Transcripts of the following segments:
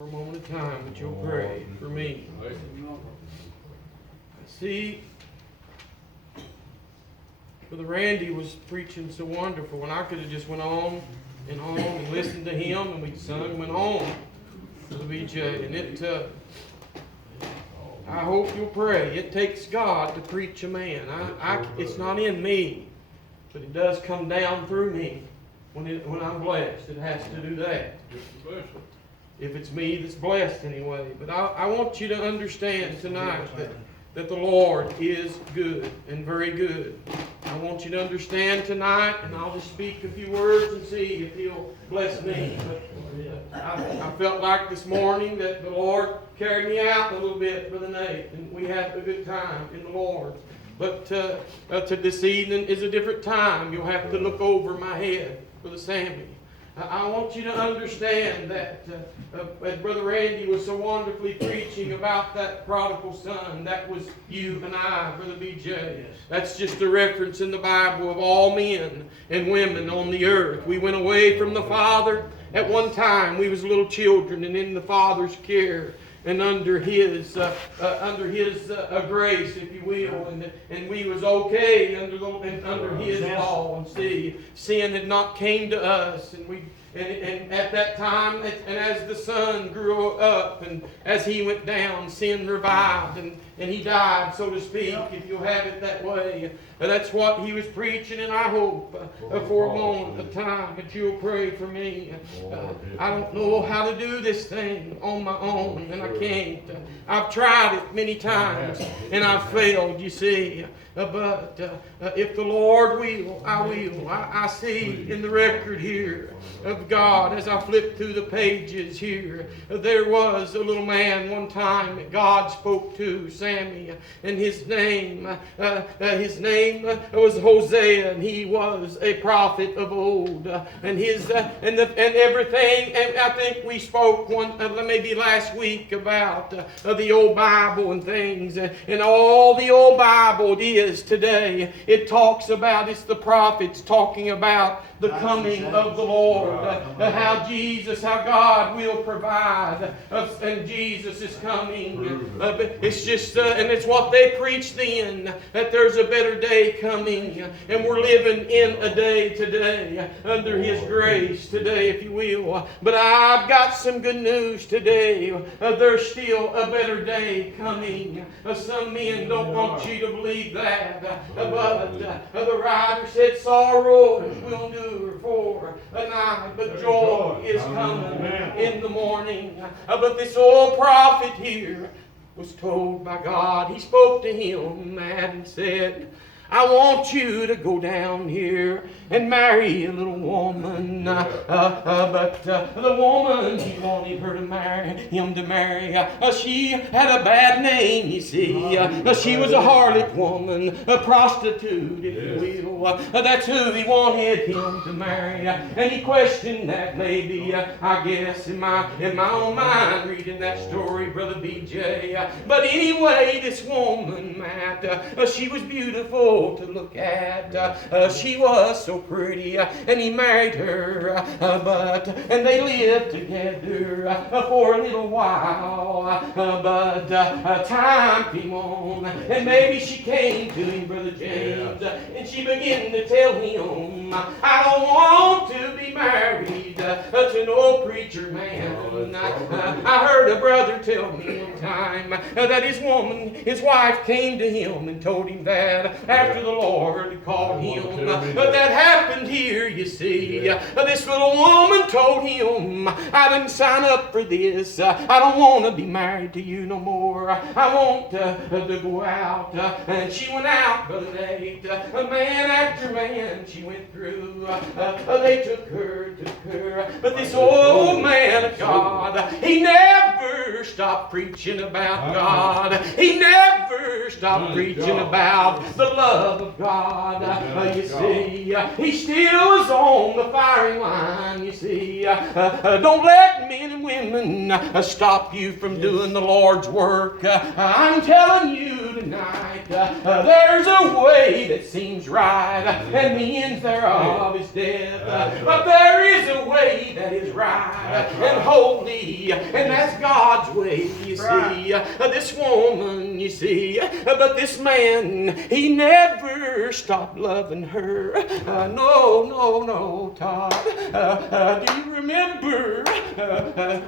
For a moment of time, but you'll pray for me. See, Brother Randy was preaching so wonderful, and I could have just went on and listened to him, and we sung and went home to the BJ. And I hope you'll pray. It takes God to preach a man. It's not in me, but it does come down through me when I'm blessed. It has to do that. If it's me that's blessed anyway. But I want you to understand tonight that the Lord is good and very good. I want you to understand tonight, and I'll just speak a few words and see if He'll bless me. But I felt like this morning that the Lord carried me out a little bit, Brother Nate, and we had a good time in the Lord. But to this evening is a different time. You'll have to look over my head, Brother Sammy. I want you to understand that Brother Randy was so wonderfully preaching about that prodigal son. That was you and I, Brother BJ. Yes. That's just a reference in the Bible of all men and women on the earth. We went away from the Father. At one time, we was little children and in the Father's care and under His grace, if you will, and we was okay under His law. And see, sin had not came to us, and at that time, and as the Son grew up, and as He went down, sin revived, and He died, so to speak, if you'll have it that way. That's what He was preaching, and I hope for a moment of time that you'll pray for me. I don't know how to do this thing on my own, and I can't. I've tried it many times, and I've failed, you see. But if the Lord will, I will. I see in the record here of God, as I flip through the pages here, there was a little man one time that God spoke to, Sammy, and his name was Hosea, and he was a prophet of old, and everything. And I think we spoke maybe last week about the old Bible and things, and all the old Bible is today. It talks about, it's the prophets talking about the coming of the Lord, how God will provide, and Jesus is coming. It's just, and it's what they preached then, that there's a better day coming, and we're living in a day today, under His grace today, if you will. But I've got some good news today. There's still a better day coming. Some men don't want you to believe that, but the writer said, sorrow will endure for a night, but joy is coming in the morning. But this old prophet here was told by God. He spoke to him and said, I want you to go down here and marry a little woman. But the woman, he wanted her to marry him to marry. She had a bad name, you see. She was a harlot woman, a prostitute, if you will. That's who he wanted him to marry. And he questioned that maybe, I guess, in my own mind, reading that story, Brother BJ. But anyway, this woman, Matt, she was beautiful to look at. She was so pretty, and he married her, and they lived together for a little while. But time came on, and maybe she came to him, Brother James, and she began to tell him, I don't want to be married to no preacher man. I heard a brother tell me one time that his wife came to him and told him that after the Lord called him. But that happened here, you see. This little woman told him, I didn't sign up for this. I don't want to be married to you no more. I want to go out. And she went out, Brother Nate. Man after man she went through. They took her. But this old man of God, he never stopped preaching about God. He never stopped preaching about the love of God. You see, he still is on the firing line. You see, don't let men and women stop you from doing the Lord's work. I'm telling you tonight, There's a way that seems right, and the end thereof is death. But there is a way that is right and holy, and that's God's way, you see. This woman, you see, but this man, he never stopped loving her. No, Todd. Do you remember?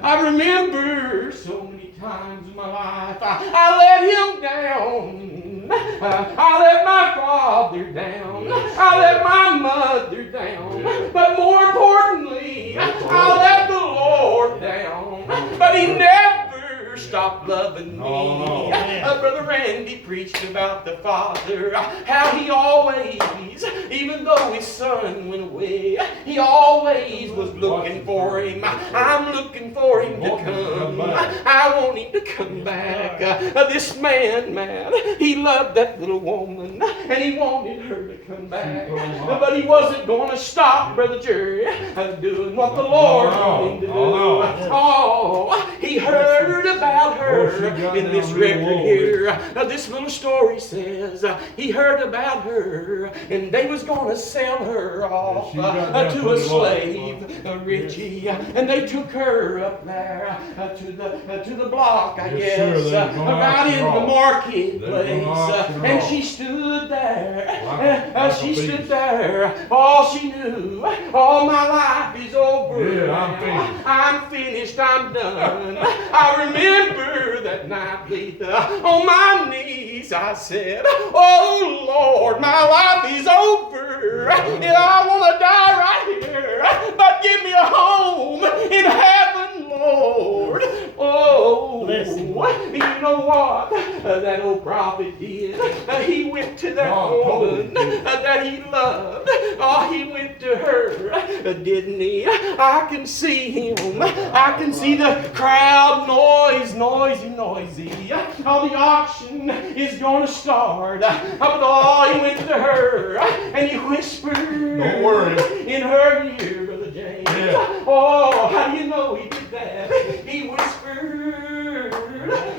I remember so many times in my life I let him down. I let my father down. I let my mother down. But more importantly, I let the Lord down. But he never stopped loving me. Brother Randy preached about the Father, how he always, even though his son went away, he always was looking for him. I'm looking for him to come. I want him to come back. This man, he loved that little woman, and he wanted her to come back. But he wasn't going to stop, Brother Jerry, doing what the Lord wanted him to do. Oh, he heard about her in this record here. This little story says he heard about her, and they was going to sell her off to a slave, Richie, and they took her up there to the block, I guess, right in the marketplace, and she stood there. She stood there. All she knew, all my life is over. I'm finished. I'm done. I remember that night, Letha, on my knees I said, oh Lord, my life is over. Yeah, I want to die right here, but give me a home in heaven, Lord. Oh, you know what that old prophet did? He went to that woman that he loved. Oh, he went to her, didn't he? I can see him. I can see the crowd noisy. Oh, the auction is going to start. Oh, he went to her and he whispered, don't worry, in her ear, Brother James. Yeah. Oh, how do you know he did that? He whispered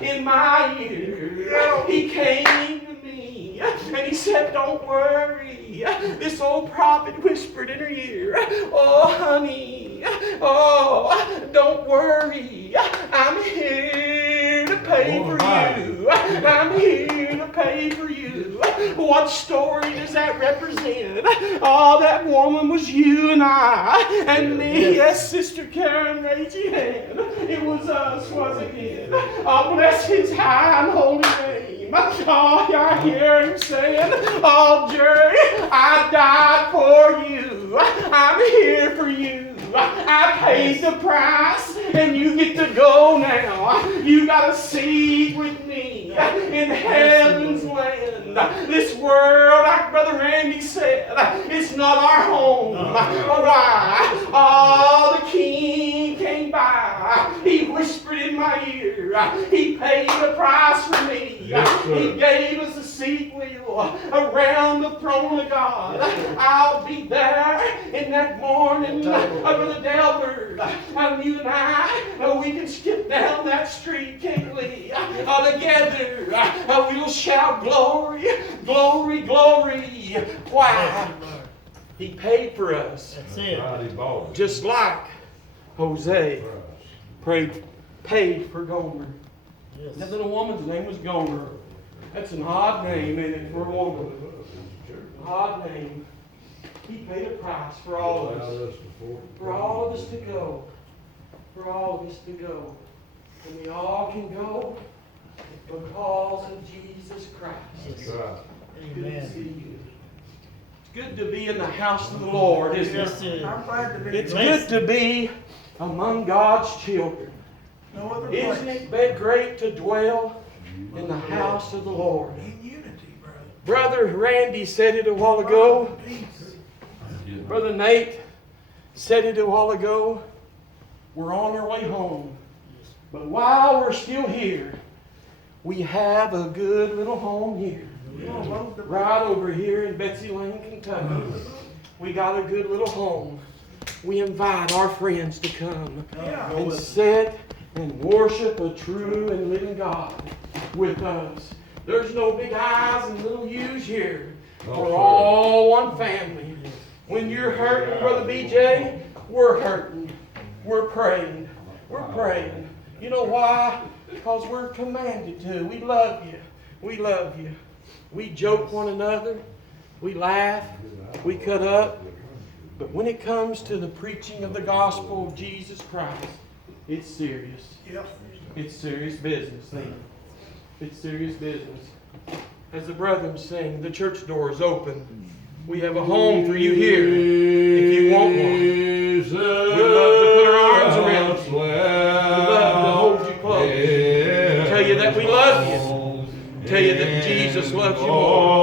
in my ear. He came to me and he said, don't worry. This old prophet whispered in her ear, oh, honey, oh, don't worry. I'm here to pay for you. I'm here to pay for you. What story does that represent? Oh, that woman was you and I and me. Yes, Sister Karen, raise your hand. It was us, wasn't it? Oh, bless his high and holy name. Oh, I hear him saying, oh, Jerry, I died for you. I'm here for you. I paid the price, and you get to go now. You got a seat with me in heaven's land. This world, like Brother Randy said, it's not our home. Why? Oh, the King came by. He whispered in my ear. He paid the price for me. He gave us a seat, Will, around the throne of God. I'll be there in that morning. Brother Delbert, you and I, we can skip down that street, can't we? Together, we'll shout glory, glory, glory. Why? He paid for us. That's it. Just like Jose paid for Gomer. Yes. That little woman's name was Gomer. That's an odd name, isn't it, for a woman? An odd name. He paid a price for all of us. For all of us to go. For all of us to go. And we all can go because of Jesus Christ. That's right. It's good to see Amen. you. It's good to be in the house of the Lord, isn't Yes, it? sir. I'm glad to be It's Blessed. good to be among God's children. no other Isn't place. it great to dwell in the house of the Lord? In unity, brother. Brother Randy said it a while ago. Peace. Brother Nate said it a while ago. We're on our way home. But while we're still here, we have a good little home here. Right over here in Betsy Lane, Kentucky. We got a good little home. We invite our friends to come and sit and worship a true and living God with us. There's no big I's and little U's here. No, We're sir. all one family. When you're hurting, Brother BJ, we're hurting. We're praying. We're praying. You know why? Because we're commanded to. We love you. We love you. We joke one another. We laugh. We cut up. But when it comes to the preaching of the gospel of Jesus Christ, it's serious. Yep. It's serious business then. It's serious business. As the brethren sing, the church door is open. We have a home for you here if you want one. We'd love to put our arms around you. We'd love to hold you close. Tell you that we love you. Tell you that Jesus loves you more.